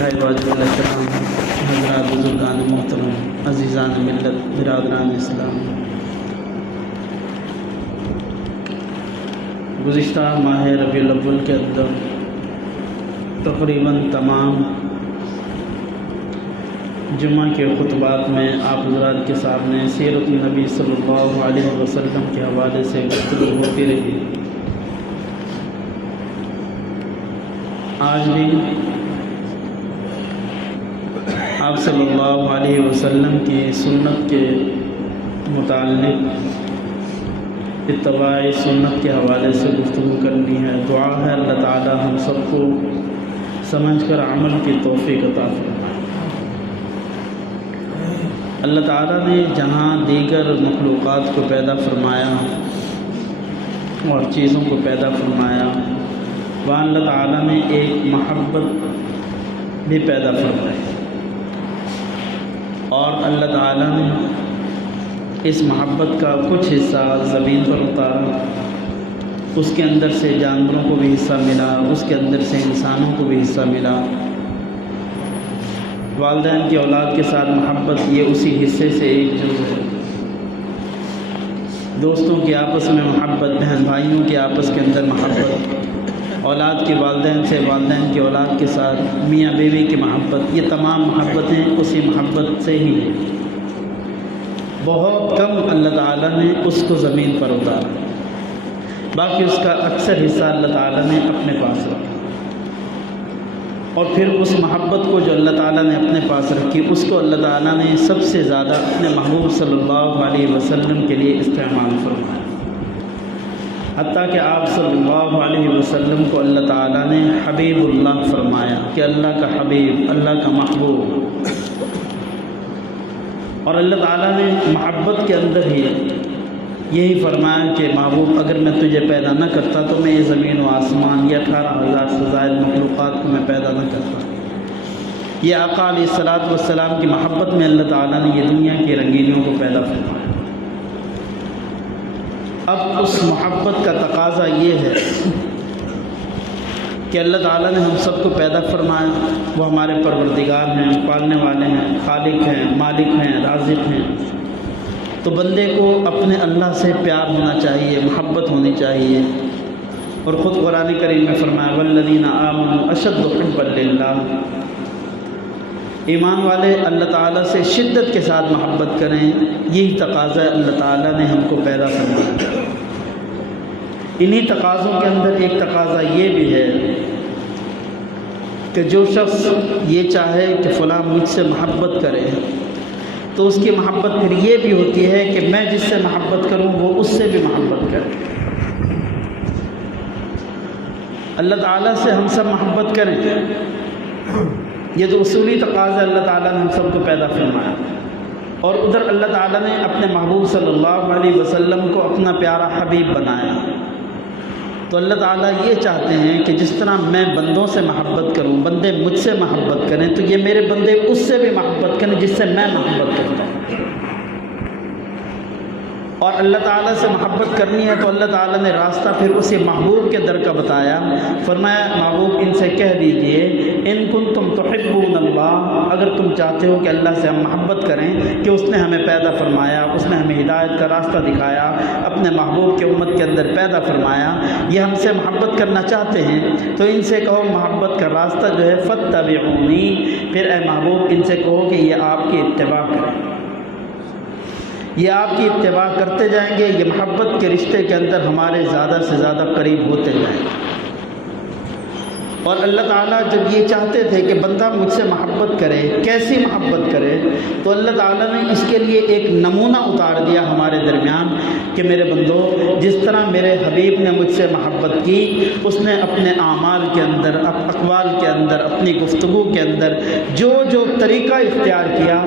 بھائی واجب الکرام، حضرات بزرگان محترم، عزیزان ملت، برادران اسلام، گزشتہ ماہ ربیع الاول کے اندر تقریباً تمام جمعہ کے خطبات میں آپ حضرات کے سامنے سیرت النبی صلی اللہ علیہ وسلم کے حوالے سے گفتگو ہوتی رہی۔ آج بھی آپ صلی اللہ علیہ وسلم کی سنت کے متعلق اتباع سنت کے حوالے سے گفتگو کرنی ہے۔ دعا ہے اللہ تعالی ہم سب کو سمجھ کر عمل کی توفیق عطا فرمائے۔ اللہ تعالیٰ نے جہاں دیگر مخلوقات کو پیدا فرمایا اور چیزوں کو پیدا فرمایا، وہاں اللہ تعالیٰ نے ایک محبت بھی پیدا فرمائی، اور اللہ تعالیٰ نے اس محبت کا کچھ حصہ زمین پر اتارا۔ اس کے اندر سے جانوروں کو بھی حصہ ملا، اس کے اندر سے انسانوں کو بھی حصہ ملا۔ والدین کی اولاد کے ساتھ محبت یہ اسی حصے سے ایک جز ہے۔ دوستوں کی آپس میں محبت، بہن بھائیوں کی آپس کے اندر محبت، اولاد کے والدین سے، والدین کی اولاد کے ساتھ، میاں بیوی کی محبت، یہ تمام محبتیں اسی محبت سے ہی ہیں۔ بہت کم اللہ تعالیٰ نے اس کو زمین پر اتارا، باقی اس کا اکثر حصہ اللہ تعالیٰ نے اپنے پاس رکھا، اور پھر اس محبت کو جو اللہ تعالیٰ نے اپنے پاس رکھی، اس کو اللہ تعالیٰ نے سب سے زیادہ اپنے محبوب صلی اللہ علیہ وسلم کے لیے استعمال فرمایا۔ حتیٰ کہ آپ صلی اللہ علیہ وسلم کو اللہ تعالیٰ نے حبیب اللہ فرمایا کہ اللہ کا حبیب، اللہ کا محبوب۔ اور اللہ تعالیٰ نے محبت کے اندر ہی یہی فرمایا کہ محبوب اگر میں تجھے پیدا نہ کرتا تو میں یہ زمین و آسمان، یہ 18,000 سے زائد مخلوقات کو میں پیدا نہ کرتا۔ یہ آقا علیہ الصلوۃ والسلام کی محبت میں اللہ تعالیٰ نے یہ دنیا کی رنگینیوں کو پیدا فرمایا۔ اب اس محبت کا تقاضا یہ ہے کہ اللہ تعالیٰ نے ہم سب کو پیدا فرمایا، وہ ہمارے پروردگار ہیں، پالنے والے ہیں، خالق ہیں، مالک ہیں، رازق ہیں، تو بندے کو اپنے اللہ سے پیار ہونا چاہیے، محبت ہونی چاہیے۔ اور خود قرآن کریم میں فرمایا والذین آمنوا اشد حبا للہ، ایمان والے اللہ تعالیٰ سے شدت کے ساتھ محبت کریں، یہی تقاضا اللہ تعالیٰ نے ہم کو پیدا فرمایا۔ انہی تقاضوں کے اندر ایک تقاضا یہ بھی ہے کہ جو شخص یہ چاہے کہ فلاں مجھ سے محبت کرے تو اس کی محبت پھر یہ بھی ہوتی ہے کہ میں جس سے محبت کروں وہ اس سے بھی محبت کرے۔ اللہ تعالیٰ سے ہم سب محبت کریں، یہ تو اصولی تقاضا اللہ تعالیٰ نے ہم سب کو پیدا فرمایا۔ اور ادھر اللہ تعالیٰ نے اپنے محبوب صلی اللہ علیہ وسلم کو اپنا پیارا حبیب بنایا۔ تو اللہ تعالیٰ یہ چاہتے ہیں کہ جس طرح میں بندوں سے محبت کروں، بندے مجھ سے محبت کریں، تو یہ میرے بندے اس سے بھی محبت کریں جس سے میں محبت کرتا ہوں۔ اور اللہ تعالیٰ سے محبت کرنی ہے تو اللہ تعالیٰ نے راستہ پھر اسی محبوب کے در کا بتایا۔ فرمایا محبوب ان سے کہہ دیجئے ان کنتم تحبون اللہ، اگر تم چاہتے ہو کہ اللہ سے ہم محبت کریں، کہ اس نے ہمیں پیدا فرمایا، اس نے ہمیں ہدایت کا راستہ دکھایا، اپنے محبوب کے امت کے اندر پیدا فرمایا، یہ ہم سے محبت کرنا چاہتے ہیں، تو ان سے کہو محبت کا راستہ جو ہے فاتبعونی، پھر اے محبوب ان سے کہو کہ یہ آپ کی اتباع کریں، یہ آپ کی اتباع کرتے جائیں گے، یہ محبت کے رشتے کے اندر ہمارے زیادہ سے زیادہ قریب ہوتے جائیں گے۔ اور اللہ تعالیٰ جب یہ چاہتے تھے کہ بندہ مجھ سے محبت کرے، کیسی محبت کرے، تو اللہ تعالیٰ نے اس کے لیے ایک نمونہ اتار دیا ہمارے درمیان کہ میرے بندو، جس طرح میرے حبیب نے مجھ سے محبت کی، اس نے اپنے اعمال کے اندر، اقوال کے اندر، اپنی گفتگو کے اندر جو جو طریقہ اختیار کیا،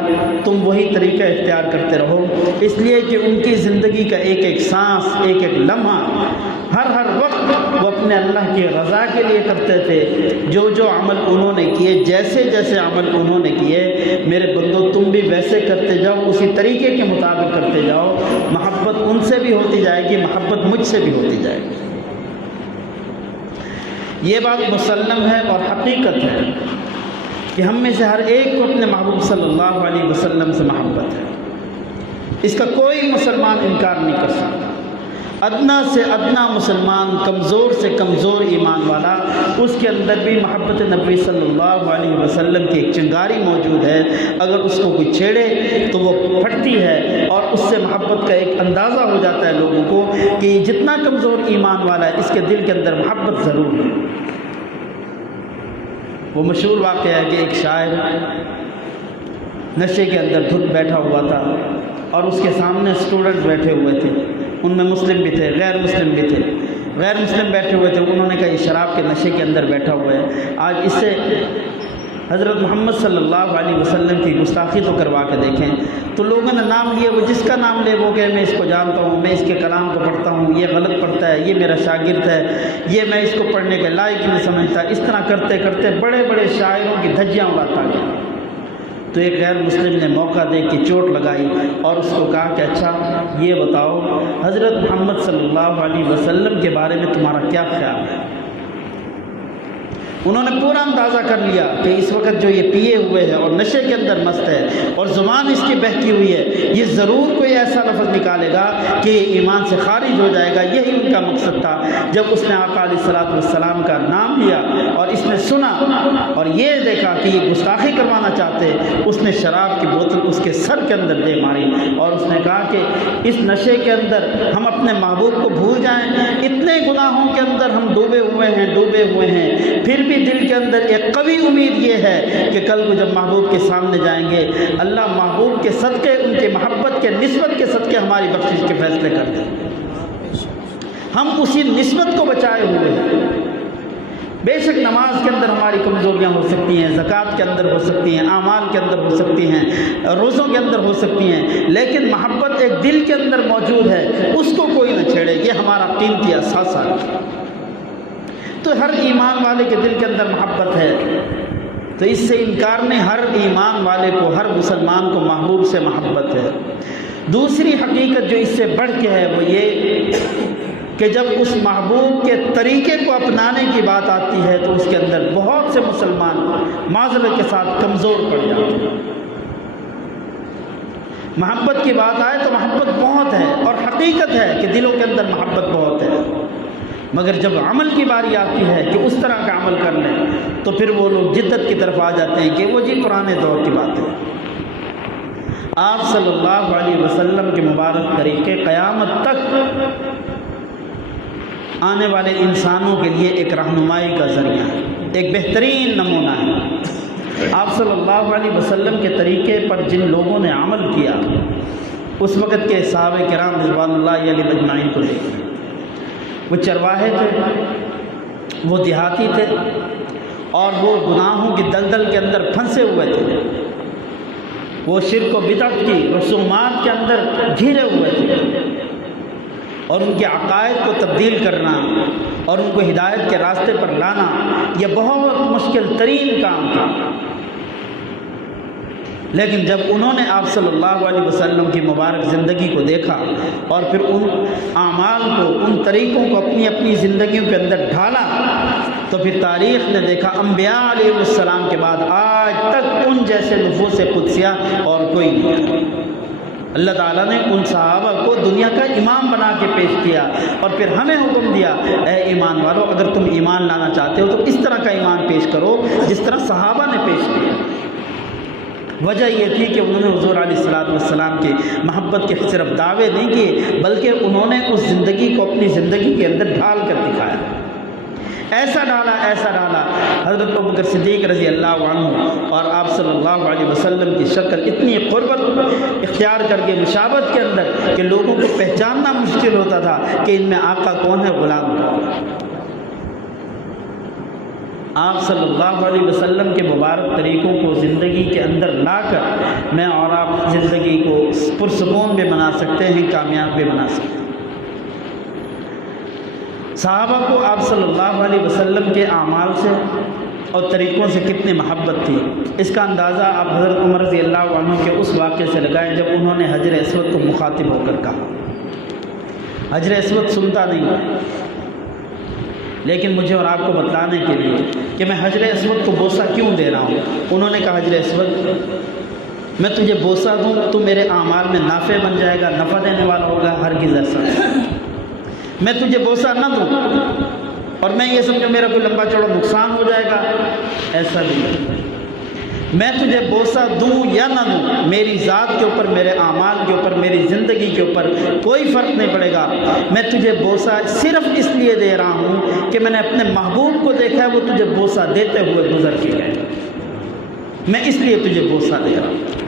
تم وہی طریقہ اختیار کرتے رہو، اس لیے کہ ان کی زندگی کا ایک ایک سانس، ایک ایک لمحہ، ہر وقت وہ اپنے اللہ کی رضا کے لیے کرتے تھے۔ جو جو عمل انہوں نے کیے، جیسے جیسے عمل انہوں نے کیے، میرے بندو تم بھی ویسے کرتے جاؤ، اسی طریقے کے مطابق کرتے جاؤ، محبت ان سے بھی ہوتی جائے گی، محبت مجھ سے بھی ہوتی جائے گی۔ یہ بات مسلم ہے اور حقیقت ہے کہ ہم میں سے ہر ایک کو اپنے محبوب صلی اللہ علیہ وسلم سے محبت ہے، اس کا کوئی مسلمان انکار نہیں کر سکتا۔ ادنا سے ادنا مسلمان، کمزور سے کمزور ایمان والا، اس کے اندر بھی محبت نبی صلی اللہ علیہ وسلم کی ایک چنگاری موجود ہے۔ اگر اس کو کوئی چھیڑے تو وہ پھٹتی ہے، اور اس سے محبت کا ایک اندازہ ہو جاتا ہے لوگوں کو کہ یہ جتنا کمزور ایمان والا ہے اس کے دل کے اندر محبت ضرور ہے۔ وہ مشہور واقعہ ہے کہ ایک شاعر نشے کے اندر دھت بیٹھا ہوا تھا، اور اس کے سامنے اسٹوڈنٹ بیٹھے ہوئے تھے، ان میں مسلم بھی تھے، غیر مسلم بھی تھے۔ غیر مسلم بیٹھے ہوئے تھے، انہوں نے کہا یہ شراب کے نشے کے اندر بیٹھا ہوا ہے، آج اس سے حضرت محمد صلی اللہ علیہ وسلم کی گستاخی تو کروا کے دیکھیں۔ تو لوگوں نے نام لیے، وہ جس کا نام لے وہ کہ میں اس کو جانتا ہوں، میں اس کے کلام کو پڑھتا ہوں، یہ غلط پڑھتا ہے، یہ میرا شاگرد ہے، یہ میں اس کو پڑھنے کے لائق نہیں سمجھتا۔ اس طرح کرتے کرتے بڑے بڑے شاعروں کی دھجیاں اڑاتا گیا۔ تو ایک غیر مسلم نے موقع دے کے چوٹ لگائی اور اس کو کہا کہ اچھا یہ بتاؤ حضرت محمد صلی اللہ علیہ وسلم کے بارے میں تمہارا کیا خیال ہے؟ انہوں نے پورا اندازہ کر لیا کہ اس وقت جو یہ پیے ہوئے ہے اور نشے کے اندر مست ہے اور زبان اس کی بہتی ہوئی ہے، یہ ضرور کوئی ایسا لفظ نکالے گا کہ یہ ایمان سے خارج ہو جائے گا۔ یہی ان کا مقصد تھا۔ جب اس نے آقا علیہ السلام کا نام لیا اور اس نے سنا اور یہ دیکھا کہ یہ گستاخی کروانا چاہتے، اس نے شراب کی بوتل اس کے سر کے اندر دے ماری اور اس نے کہا کہ اس نشے کے اندر ہم اپنے محبوب کو بھول جائیں، اتنے گناہوں کے اندر ہم ڈوبے ہوئے ہیں، پھر بھی دل کے اندر ایک قوی امید یہ ہے کہ کل کو جب محبوب کے سامنے جائیں گے، اللہ محبوب کے صدقے، ان کے محبت کے نسبت کے صدقے ہماری بخشش کے فیصلے کر دیں۔ ہم اسی نسبت کو بچائے ہوئے ہیں۔ بے شک نماز کے اندر ہماری کمزوریاں ہو سکتی ہیں، زکوٰۃ کے اندر ہو سکتی ہیں، اعمال کے اندر ہو سکتی ہیں، روزوں کے اندر ہو سکتی ہیں، لیکن محبت ایک دل کے اندر موجود ہے، اس کو کوئی نہ چھیڑے۔ یہ ہمارا قیمتی اثاثہ ہے۔ تو ہر ایمان والے کے دل کے اندر محبت ہے، تو اس سے انکار نہیں۔ ہر ایمان والے کو، ہر مسلمان کو محبوب سے محبت ہے۔ دوسری حقیقت جو اس سے بڑھ کے ہے وہ یہ کہ جب اس محبوب کے طریقے کو اپنانے کی بات آتی ہے تو اس کے اندر بہت سے مسلمان معذرت کے ساتھ کمزور پڑ جاتے ہیں۔ محبت کی بات آئے تو محبت بہت ہے اور حقیقت ہے کہ دلوں کے اندر محبت بہت ہے، مگر جب عمل کی باری آتی ہے کہ اس طرح کا عمل کر لیں تو پھر وہ لوگ جدت کی طرف آ جاتے ہیں کہ وہ جی پرانے دور کی بات ہے۔ آپ صلی اللہ علیہ وسلم کے مبارک طریقے قیامت تک آنے والے انسانوں کے لیے ایک رہنمائی کا ذریعہ ہے، ایک بہترین نمونہ ہے۔ آپ صلی اللہ علیہ وسلم کے طریقے پر جن لوگوں نے عمل کیا، اس وقت کے صحابہ کرام رضوان اللہ علیہ اجمعین کو دیکھیں۔ وہ چرواہے تھے، وہ دیہاتی تھے، اور وہ گناہوں کی دلدل کے اندر پھنسے ہوئے تھے، وہ شرک و بدعت کی رسومات کے اندر گھرے ہوئے تھے، اور ان کے عقائد کو تبدیل کرنا اور ان کو ہدایت کے راستے پر لانا یہ بہت مشکل ترین کام تھا۔ لیکن جب انہوں نے آپ صلی اللہ علیہ وسلم کی مبارک زندگی کو دیکھا اور پھر ان اعمال کو، ان طریقوں کو اپنی اپنی زندگیوں کے اندر ڈھالا، تو پھر تاریخ نے دیکھا انبیاء علیہ السلام کے بعد آج تک ان جیسے نفوس قدسیہ اور کوئی نہیں تھا۔ اللہ تعالیٰ نے ان صحابہ کو دنیا کا امام بنا کے پیش کیا اور پھر ہمیں حکم دیا، اے ایمان والو اگر تم ایمان لانا چاہتے ہو تو اس طرح کا ایمان پیش کرو جس طرح صحابہ نے پیش کیا۔ وجہ یہ تھی کہ انہوں نے حضور علیہ السلام کی محبت کے صرف دعوے نہیں کیے، بلکہ انہوں نے اس زندگی کو اپنی زندگی کے اندر ڈھال کر دکھایا، ایسا ڈالا حضرت ابوبکر صدیق رضی اللہ عنہ اور آپ صلی اللہ علیہ وسلم کی شکل اتنی قربت اختیار کر کے مشابہت کے اندر کہ لوگوں کو پہچاننا مشکل ہوتا تھا کہ ان میں آقا کون ہے، غلام کون ہے۔ آپ صلی اللہ علیہ وسلم کے مبارک طریقوں کو زندگی کے اندر لا کر میں اور آپ زندگی کو پرسکون بھی بنا سکتے ہیں، کامیاب بھی بنا سکتے ہیں۔ صحابہ کو آپ صلی اللہ علیہ وسلم کے اعمال سے اور طریقوں سے کتنی محبت تھی، اس کا اندازہ آپ حضرت عمر رضی اللہ عنہ کے اس واقعے سے لگائیں جب انہوں نے حجر اسود کو مخاطب ہو کر کہا۔ حجر اسود سنتا نہیں، لیکن مجھے اور آپ کو بتلانے کے لیے کہ میں حجر اسود کو بوسہ کیوں دے رہا ہوں۔ انہوں نے کہا حجر اسود میں تجھے بوسہ دوں تو میرے اعمال میں نافع بن جائے گا، نفع دینے والا ہوگا، ہرگز ایسا نہیں۔ میں تجھے بوسہ نہ دوں اور میں یہ سمجھوں میرا کوئی لمبا چوڑا نقصان ہو جائے گا، ایسا بھی نہیں۔ میں تجھے بوسہ دوں یا نہ دوں، میری ذات کے اوپر، میرے اعمال کے اوپر، میری زندگی کے اوپر کوئی فرق نہیں پڑے گا۔ میں تجھے بوسہ صرف اس لیے دے رہا ہوں کہ میں نے اپنے محبوب کو دیکھا ہے وہ تجھے بوسہ دیتے ہوئے گزر کے گئے، میں اس لیے تجھے بوسہ دے رہا ہوں۔